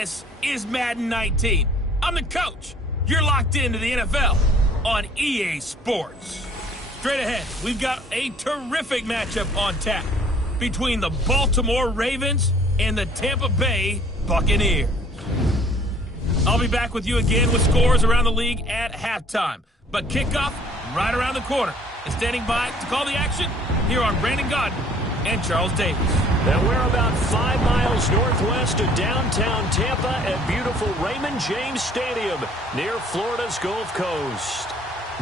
This is Madden 19. I'm the coach. You're locked into the NFL on EA Sports. Straight ahead, we've got a terrific matchup on tap between the Baltimore Ravens and the Tampa Bay Buccaneers. I'll be back with you again with scores around the league at halftime. But kickoff right around the corner. And standing by to call the action here on Brandon Gaudin and Charles Davis. And we're about 5 miles northwest of downtown Tampa at beautiful Raymond James Stadium near Florida's Gulf Coast.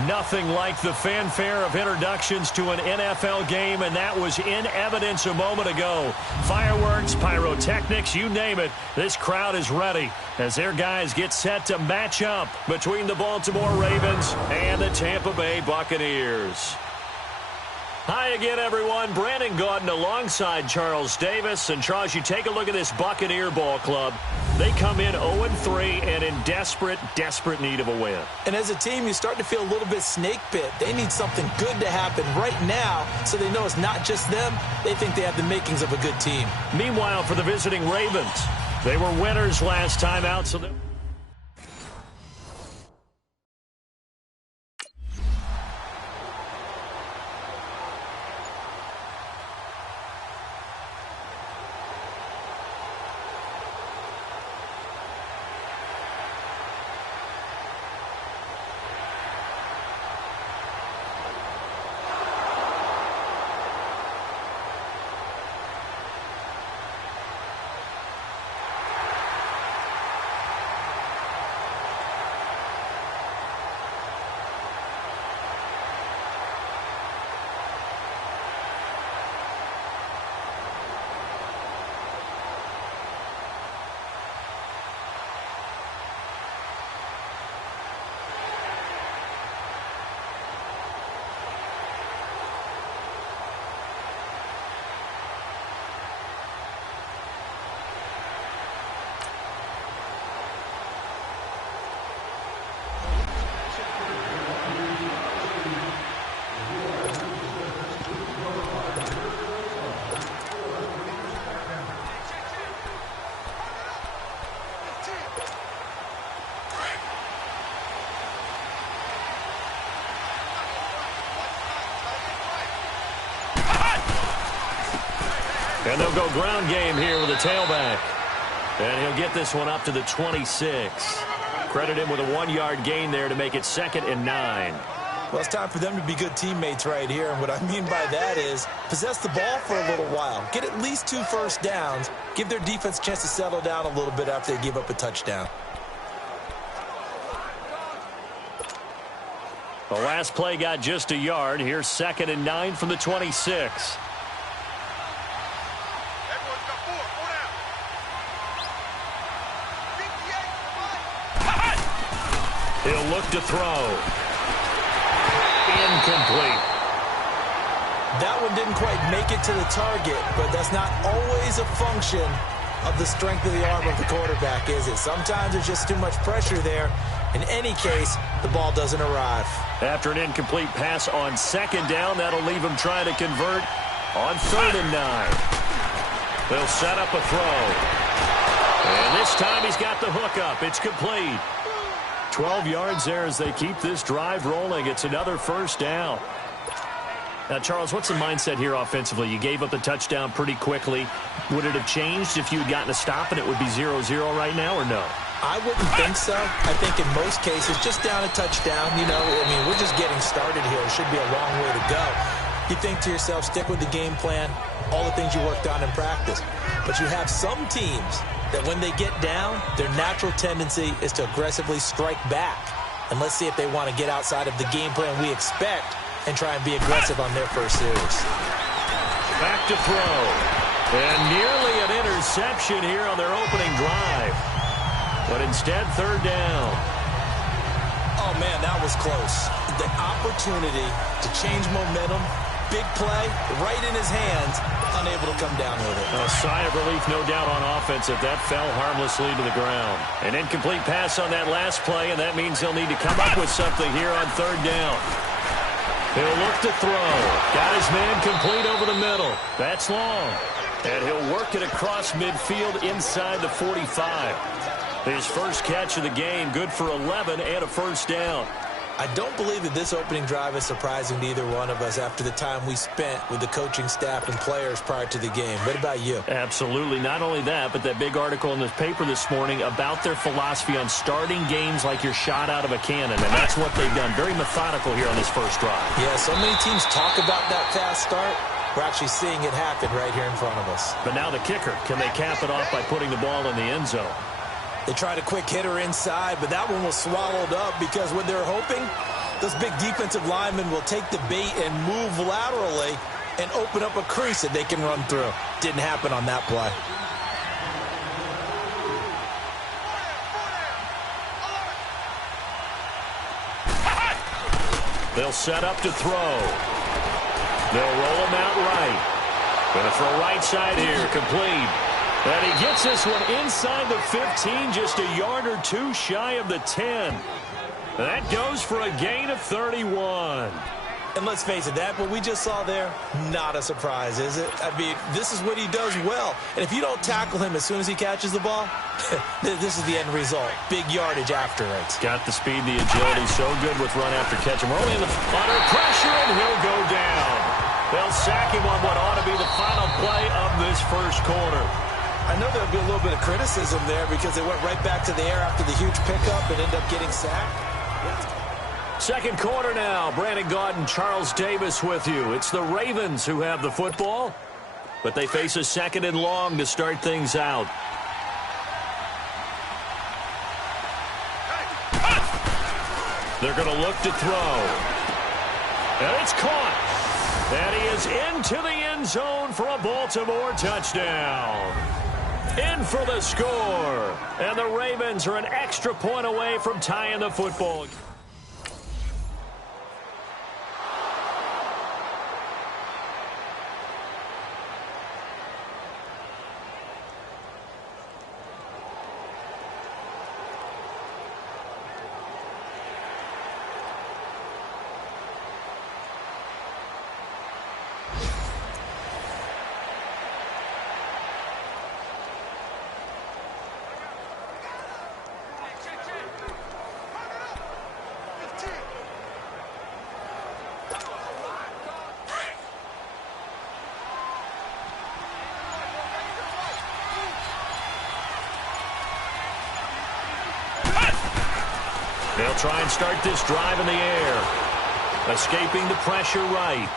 Nothing like the fanfare of introductions to an NFL game, and that was in evidence a moment ago. Fireworks, pyrotechnics, you name it. This crowd is ready as their guys get set to match up between the Baltimore Ravens and the Tampa Bay Buccaneers. Hi again, everyone. Brandon Gaudin alongside Charles Davis. And, Charles, you take a look at this Buccaneer ball club. They come in 0-3 and in desperate, desperate need of a win. And as a team, you start to feel a little bit snake bit. They need something good to happen right now so they know it's not just them. They think they have the makings of a good team. Meanwhile, for the visiting Ravens, they were winners last time out, so they... And they'll go ground game here with a tailback. And he'll get this one up to the 26. Credit him with a 1-yard gain there to make it 2nd and 9. Well, it's time for them to be good teammates right here. And what I mean by that is possess the ball for a little while. Get at least 2 first downs. Give their defense a chance to settle down a little bit after they give up a touchdown. The last play got just a yard. Here's 2nd and 9 from the 26. He'll look to throw. Incomplete. That one didn't quite make it to the target, but that's not always a function of the strength of the arm of the quarterback, is it? Sometimes there's just too much pressure there. In any case, the ball doesn't arrive. After an incomplete pass on 2nd down, that'll leave him trying to convert on 3rd and 9. They'll set up a throw. And this time he's got the hook up. It's complete. 12 yards there as they keep this drive rolling. It's another first down. Now, Charles, what's the mindset here offensively? You gave up the touchdown pretty quickly. Would it have changed if you had gotten a stop and it would be 0-0 right now, or no? I wouldn't think so. I think in most cases, just down a touchdown, we're just getting started here. It should be a long way to go. You think to yourself, stick with the game plan, all the things you worked on in practice. But you have some teams that when they get down, their natural tendency is to aggressively strike back. And let's see if they want to get outside of the game plan we expect and try and be aggressive on their first series. Back to throw. And nearly an interception here on their opening drive. But instead, 3rd down. Oh, man, that was close. The opportunity to change momentum, big play, right in his hands, unable to come down with it. A sigh of relief, no doubt, on offense if that fell harmlessly to the ground. An incomplete pass on that last play, and that means they'll need to come up with something here on 3rd down. He'll look to throw. Got his man complete over the middle. That's long. And he'll work it across midfield inside the 45. His first catch of the game, good for 11 and a first down. I don't believe that this opening drive is surprising to either one of us after the time we spent with the coaching staff and players prior to the game. What about you? Absolutely. Not only that, but that big article in the paper this morning about their philosophy on starting games like you're shot out of a cannon, and that's what they've done. Very methodical here on this first drive. Yeah, so many teams talk about that fast start. We're actually seeing it happen right here in front of us. But now the kicker. Can they cap it off by putting the ball in the end zone? They tried a quick hitter inside, but that one was swallowed up because what they're hoping, those big defensive linemen will take the bait and move laterally and open up a crease that they can run through. Didn't happen on that play. They'll set up to throw. They'll roll him out right. Going to throw right side here, complete. And he gets this one inside the 15, just a yard or two shy of the 10. That goes for a gain of 31. And let's face it, that what we just saw there, not a surprise, is it? I mean, this is what he does well. And if you don't tackle him as soon as he catches the ball, this is the end result. Big yardage after it. Got the speed, the agility, so good with run after catch. And we're only under pressure, and he'll go down. They'll sack him on what ought to be the final play of this first quarter. I know there'll be a little bit of criticism there because they went right back to the air after the huge pickup and ended up getting sacked. Second quarter now. Brandon Gaudin, Charles Davis with you. It's the Ravens who have the football, but they face a second and long to start things out. They're going to look to throw. And it's caught. And he is into the end zone for a Baltimore touchdown. In for the score. And the Ravens are an extra point away from tying the football. They'll try and start this drive in the air. Escaping the pressure right.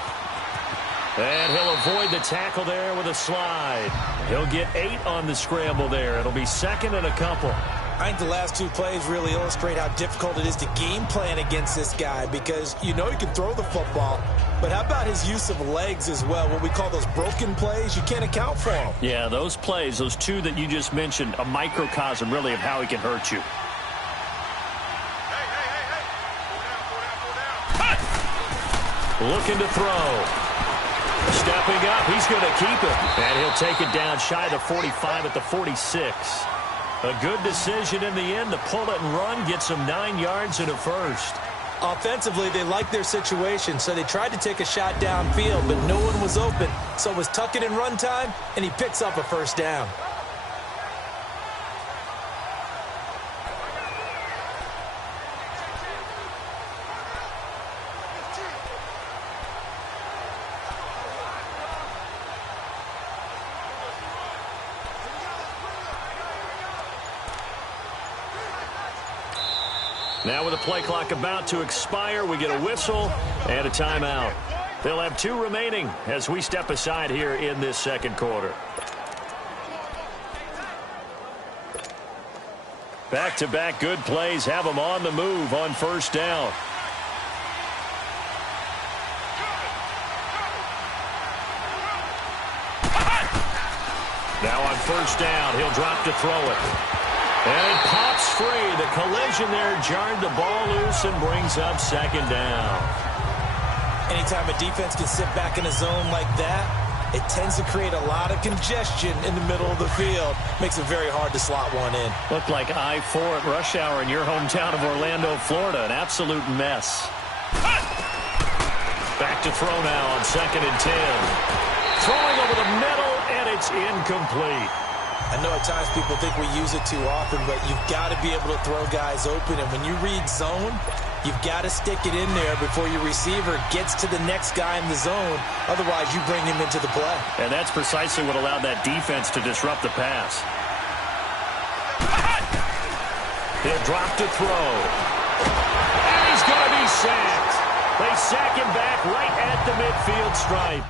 And he'll avoid the tackle there with a slide. He'll get 8 on the scramble there. It'll be second and a couple. I think the last two plays really illustrate how difficult it is to game plan against this guy because you know he can throw the football, but how about his use of legs as well? What we call those broken plays, you can't account for them. Yeah, those plays, those two that you just mentioned, a microcosm really of how he can hurt you. Looking to throw. Stepping up, he's going to keep it. And he'll take it down shy of the 45 at the 46. A good decision in the end to pull it and run, get some 9 yards and a first. Offensively, they liked their situation, so they tried to take a shot downfield, but no one was open. So it was tuck it in run time, and he picks up a first down. Now with the play clock about to expire, we get a whistle and a timeout. They'll have 2 remaining as we step aside here in this second quarter. Back-to-back good plays have them on the move on first down. Now on first down, he'll drop to throw it. And it pops free. The collision there jarred the ball loose and brings up second down. Anytime a defense can sit back in a zone like that, it tends to create a lot of congestion in the middle of the field. Makes it very hard to slot one in. Looked like I-4 at rush hour in your hometown of Orlando, Florida. An absolute mess. Back to throw now on second and 10. Throwing over the middle, and it's It's incomplete. I know at times people think we use it too often, but you've got to be able to throw guys open. And when you read zone, you've got to stick it in there before your receiver gets to the next guy in the zone. Otherwise, you bring him into the play. And that's precisely what allowed that defense to disrupt the pass. He'll drop to throw. And he's going to be sacked. They sack him back right at the midfield stripe.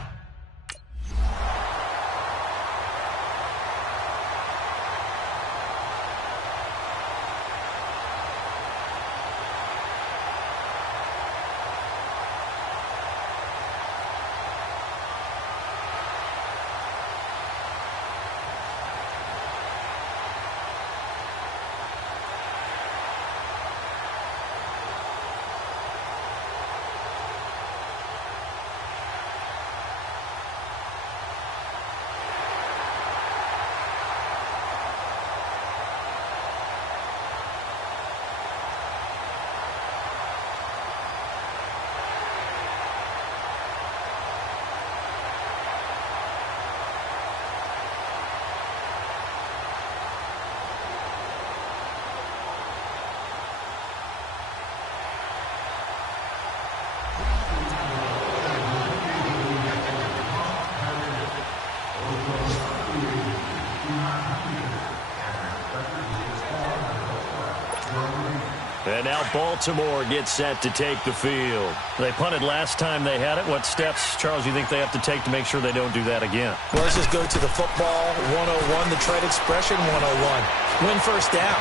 And now Baltimore gets set to take the field. They punted last time they had it. What steps, Charles, you think they have to take to make sure they don't do that again? Well, let's just go to the football 101, the trade expression 101. Win first down.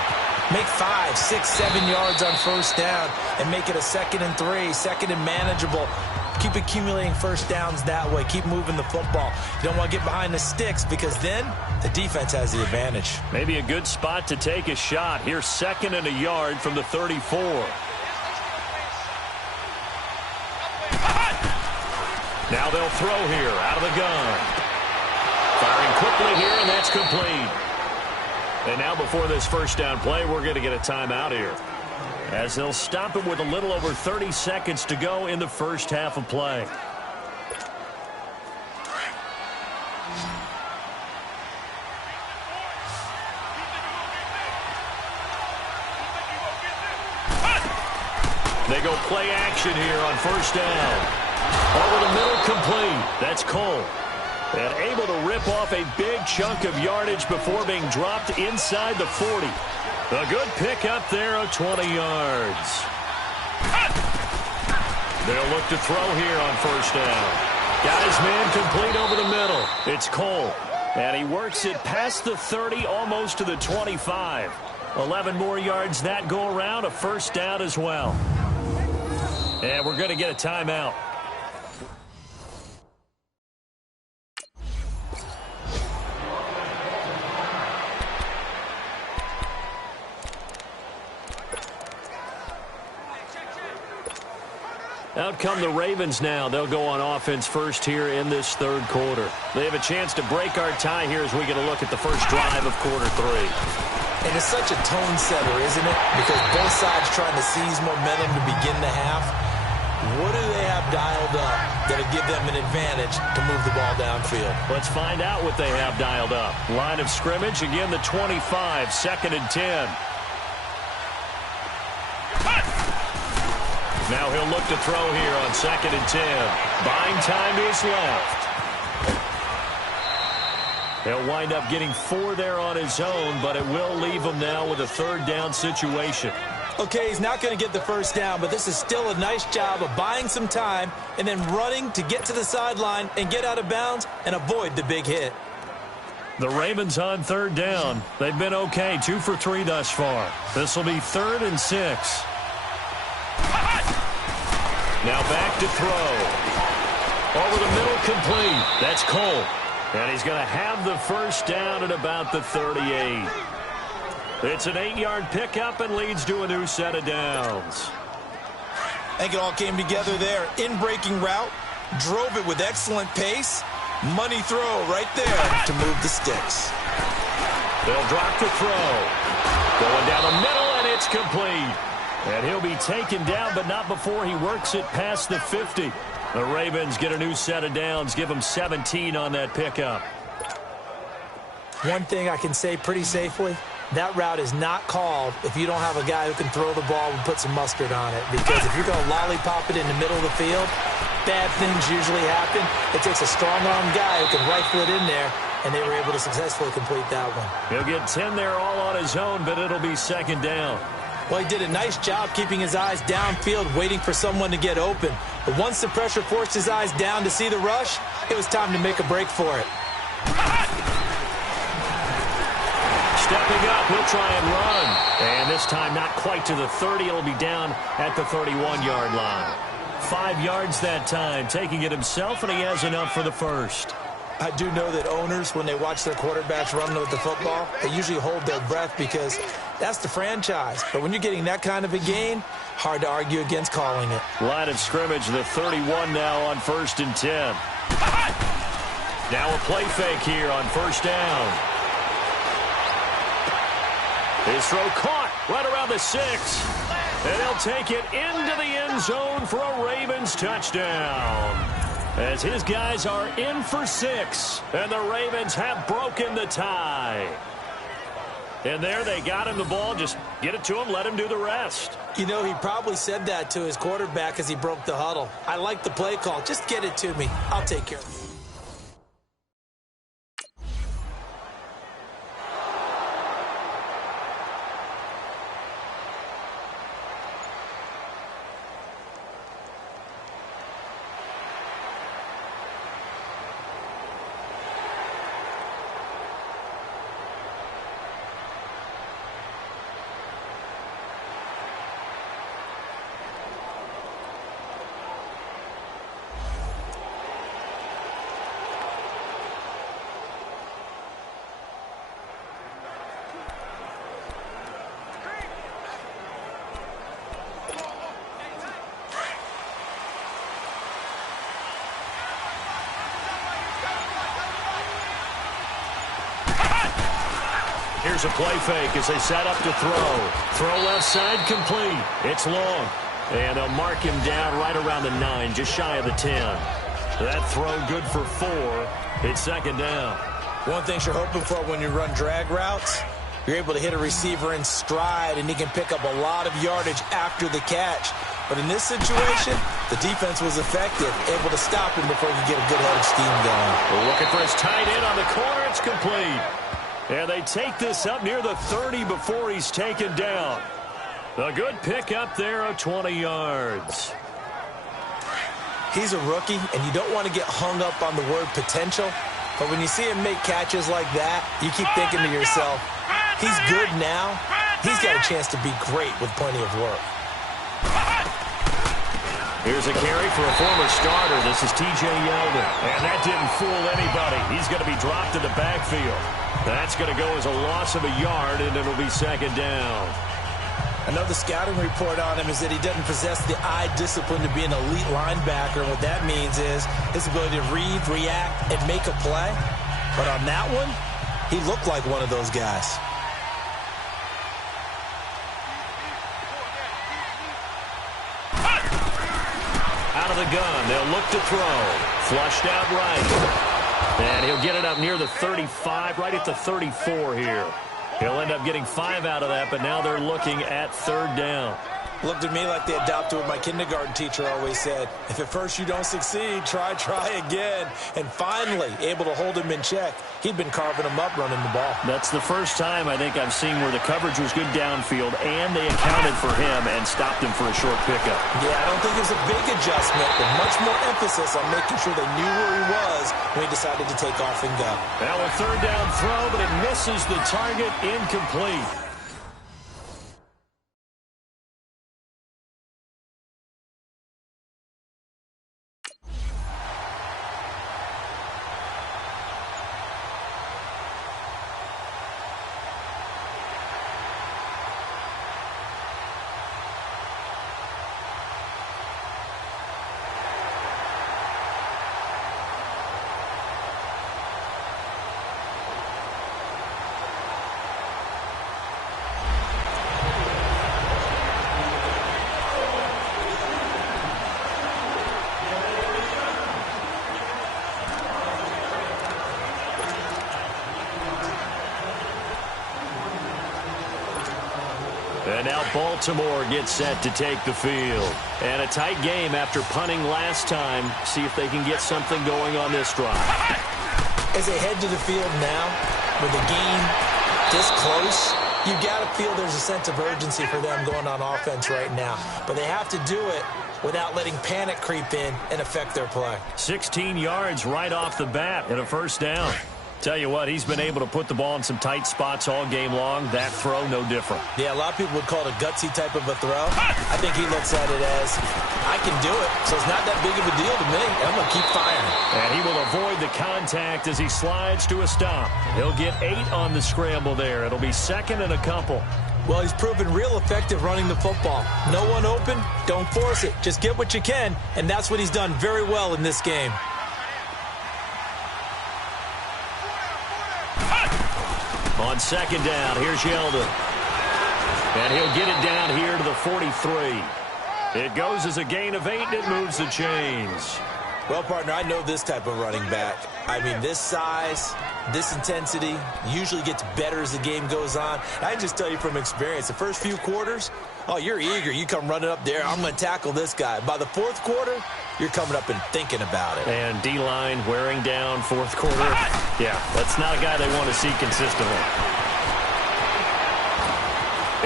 Make 5, 6, 7 yards on first down and make it a 2nd and 3, 2nd and manageable. Keep accumulating first downs that way. Keep moving the football. You don't want to get behind the sticks because then the defense has the advantage. Maybe a good spot to take a shot. Here's 2nd and a yard from the 34. Now they'll throw here out of the gun. Firing quickly here, and that's complete. And now before this first down play, we're going to get a timeout here, as they'll stop it with a little over 30 seconds to go in the first half of play. They go play action here on first down. Over the middle, complete. That's Cole. And able to rip off a big chunk of yardage before being dropped inside the 40. A good pickup there of 20 yards. They'll look to throw here on first down. Got his man complete over the middle. It's Cole. And he works it past the 30, almost to the 25. 11 more yards that go around, a first down as well. And we're going to get a timeout. Out come the Ravens now. They'll go on offense first here in this third quarter. They have a chance to break our tie here as we get a look at the first drive of quarter 3. And it's such a tone setter, isn't it? Because both sides trying to seize momentum to begin the half. What do they have dialed up that'll give them an advantage to move the ball downfield? Let's find out what they have dialed up. Line of scrimmage, again, the 25, 2nd and 10. Now he'll look to throw here on 2nd and 10. Buying time to his left. He'll wind up getting 4 there on his own, but it will leave him now with a third down situation. Okay, he's not going to get the first down, but this is still a nice job of buying some time and then running to get to the sideline and get out of bounds and avoid the big hit. The Ravens on third down. They've been okay, 2 for 3 thus far. This will be 3rd and 6. Now back to throw. Over the middle, complete. That's Cole. And he's going to have the first down at about the 38. It's an 8-yard pickup and leads to a new set of downs. I think it all came together there. In-breaking route, drove it with excellent pace. Money throw right there to move the sticks. They'll drop the throw. Going down the middle, and it's complete. And he'll be taken down, but not before he works it past the 50. The Ravens get a new set of downs, give them 17 on that pickup. One thing I can say pretty safely, that route is not called if you don't have a guy who can throw the ball and put some mustard on it. Because if you're going to lollipop it in the middle of the field, bad things usually happen. It takes a strong-armed guy who can rifle it in there, and they were able to successfully complete that one. He'll get 10 there all on his own, but it'll be second down. Well, he did a nice job keeping his eyes downfield, waiting for someone to get open. But once the pressure forced his eyes down to see the rush, it was time to make a break for it. Stepping up, he'll try and run. And this time not quite to the 30. It'll be down at the 31-yard line. 5 yards that time, taking it himself, and he has enough for the first. I do know that owners, when they watch their quarterbacks run with the football, they usually hold their breath because that's the franchise. But when you're getting that kind of a gain, hard to argue against calling it. Line of scrimmage, the 31 now on 1st and 10. Now a play fake here on 1st down. His throw caught right around the 6. And he'll take it into the end zone for a Ravens touchdown. As his guys are in for 6. And the Ravens have broken the tie. And there they got him the ball. Just get it to him, let him do the rest. You know, he probably said that to his quarterback as he broke the huddle. I like the play call. Just get it to me. I'll take care of it. Here's a play fake as they set up to throw. Throw left side complete. It's long. And they'll mark him down right around the 9, just shy of the 10. That throw good for 4. It's second down. One thing you're hoping for when you run drag routes, you're able to hit a receiver in stride, and he can pick up a lot of yardage after the catch. But in this situation, the defense was effective, able to stop him before he could get a good head of steam going. We're looking for his tight end on the corner. It's complete. And they take this up near the 30 before he's taken down. A good pick up there of 20 yards. He's a rookie, and you don't want to get hung up on the word potential. But when you see him make catches like that, you keep thinking to yourself, he's good now. He's got a chance to be great with plenty of work. Here's a carry for a former starter. This is T.J. Yeldon. And that didn't fool anybody. He's going to be dropped in the backfield. That's going to go as a loss of a yard, and it'll be second down. I know the scouting report on him is that he doesn't possess the eye discipline to be an elite linebacker. And what that means is his ability to read, react, and make a play. But on that one, he looked like one of those guys. Out of the gun, they'll look to throw. Flushed out right. And he'll get it up near the 35, right at the 34 here. He'll end up getting 5 out of that, but now they're looking at third down. Looked at me like they adopted what my kindergarten teacher always said. If at first you don't succeed, try again. And finally, able to hold him in check. He'd been carving him up running the ball. That's the first time I think I've seen where the coverage was good downfield, and they accounted for him and stopped him for a short pickup. Yeah, I don't think it was a big adjustment, but much more emphasis on making sure they knew where he was when he decided to take off and go. Now a third down throw, but it misses the target, incomplete. now Baltimore gets set to take the field. And a tight game after punting last time. See if they can get something going on this drive. As they head to the field now, with the game this close, you got to feel there's a sense of urgency for them going on offense right now. But they have to do it without letting panic creep in and affect their play. 16 yards right off the bat and a first down. Tell you what, he's been able to put the ball in some tight spots all game long. That throw, no different. Yeah, a lot of people would call it a gutsy type of a throw. I think he looks at it as, I can do it, so it's not that big of a deal to me. I'm going to keep firing. And he will avoid the contact as he slides to a stop. He'll get 8 on the scramble there. It'll be second and a couple. Well, he's proven real effective running the football. No one open, don't force it. Just get what you can, and that's what he's done very well in this game. On second down, here's Yeldon. And he'll get it down here to the 43. It goes as a gain of 8, and it moves the chains. Well, partner, I know this type of running back. I mean, this size, this intensity usually gets better as the game goes on. I can just tell you from experience, the first few quarters, oh, you're eager. You come running up there, I'm going to tackle this guy. By the fourth quarter, you're coming up and thinking about it. And D-line wearing down fourth quarter. Yeah, that's not a guy they want to see consistently.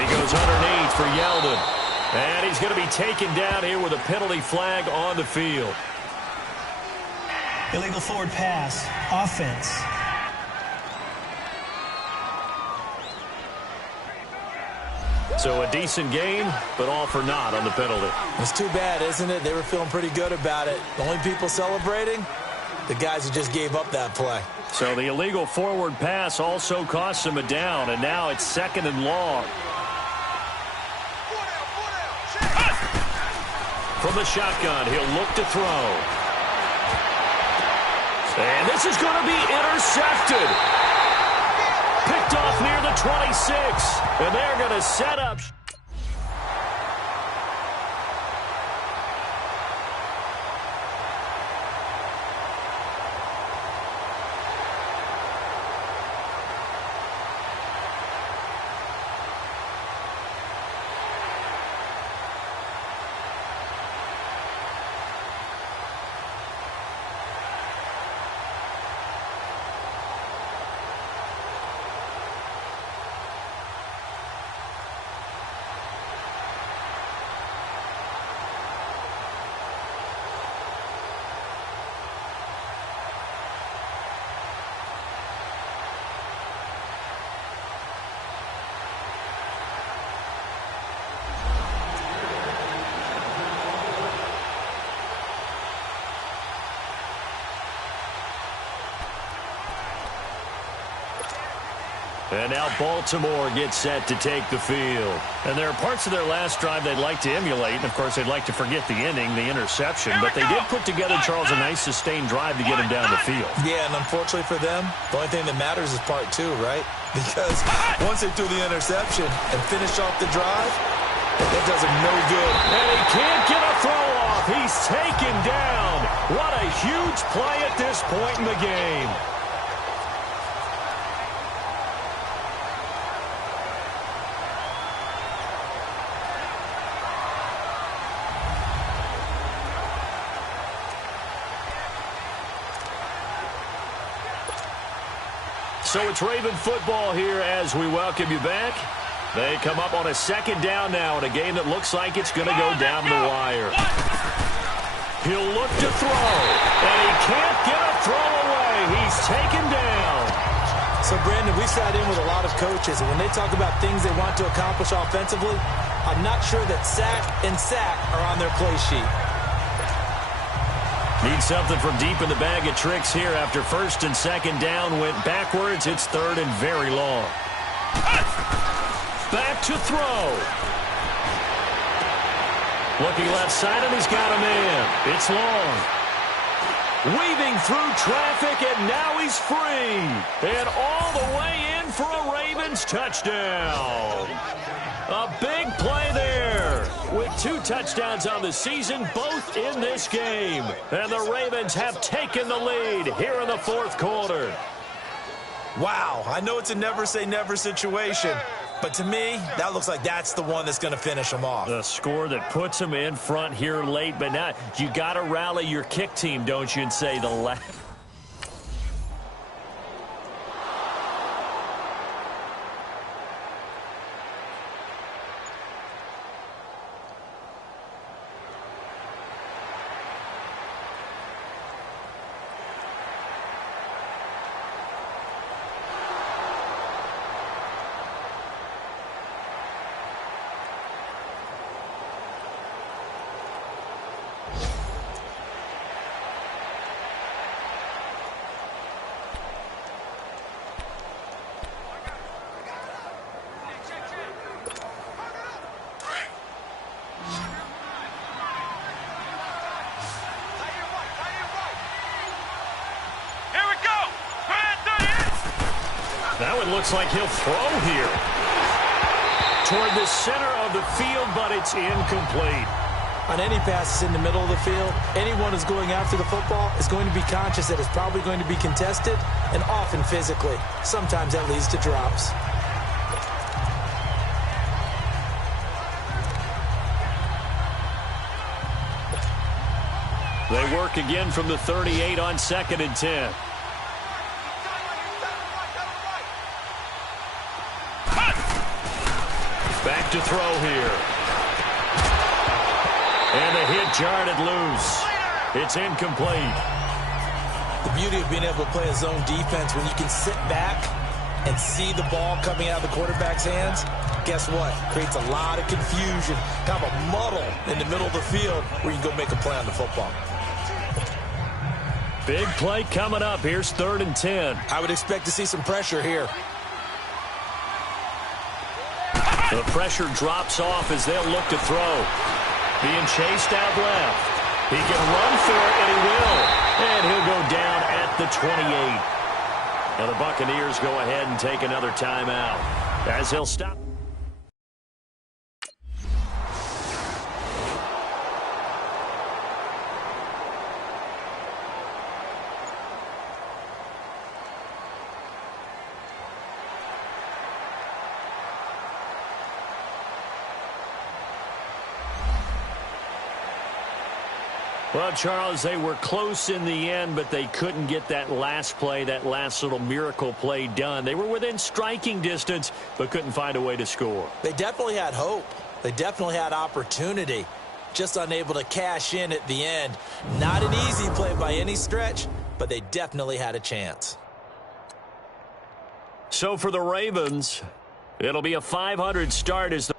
He goes underneath for Yeldon. And he's going to be taken down here with a penalty flag on the field. Illegal forward pass. Offense. So a decent game, but all for naught on the penalty. It's too bad, isn't it? They were feeling pretty good about it. The only people celebrating, the guys who just gave up that play. So the illegal forward pass also cost him a down, and now it's second and long. From the shotgun, he'll look to throw. And this is going to be intercepted. Picked off near the 26. And they're going to set up. And now Baltimore gets set to take the field. And there are parts of their last drive they'd like to emulate. And, of course, they'd like to forget the inning, the interception. But they did put together, Charles, a nice sustained drive to get him down the field. Yeah, and unfortunately for them, the only thing that matters is part 2, right? Because once they threw the interception and finished off the drive, that does them no good. And he can't get a throw off. He's taken down. What a huge play at this point in the game. So it's Raven football here as we welcome you back. They come up on a second down now in a game that looks like it's going to go down the wire. He'll look to throw, and he can't get a throw away. He's taken down. So, Brandon, we sat in with a lot of coaches, and when they talk about things they want to accomplish offensively, I'm not sure that sack and sack are on their play sheet. Need something from deep in the bag of tricks here after first and second down went backwards. It's third and very long. Back to throw. Looking left side, and he's got a man. It's long. Weaving through traffic, and now he's free. And all the way in for a Ravens touchdown. A big play there with 2 touchdowns on the season, both in this game. And the Ravens have taken the lead here in the fourth quarter. Wow, I know it's a never say never situation, But to me, that looks like that's the one that's going to finish them off. The score that puts them in front here late, but now you got to rally your kick team, don't you, and say the last. That one looks like he'll throw here. Toward the center of the field, but it's incomplete. On any passes in the middle of the field, anyone who's going after the football is going to be conscious that it's probably going to be contested, and often physically. Sometimes that leads to drops. They work again from the 38 on 2nd and 10. Back to throw here. And the hit jarred it loose. It's incomplete. The beauty of being able to play a zone defense when you can sit back and see the ball coming out of the quarterback's hands, guess what? Creates a lot of confusion, kind of a muddle in the middle of the field where you can go make a play on the football. Big play coming up. Here's 3rd and 10. I would expect to see some pressure here. The pressure drops off as they'll look to throw. Being chased out left. He can run for it, and he will. And he'll go down at the 28. Now the Buccaneers go ahead and take another timeout as he'll stop. Well, Charles, they were close in the end, but they couldn't get that last play, that last little miracle play done. They were within striking distance, but couldn't find a way to score. They definitely had hope. They definitely had opportunity. Just unable to cash in at the end. Not an easy play by any stretch, but they definitely had a chance. So for the Ravens, it'll be a 500 start as the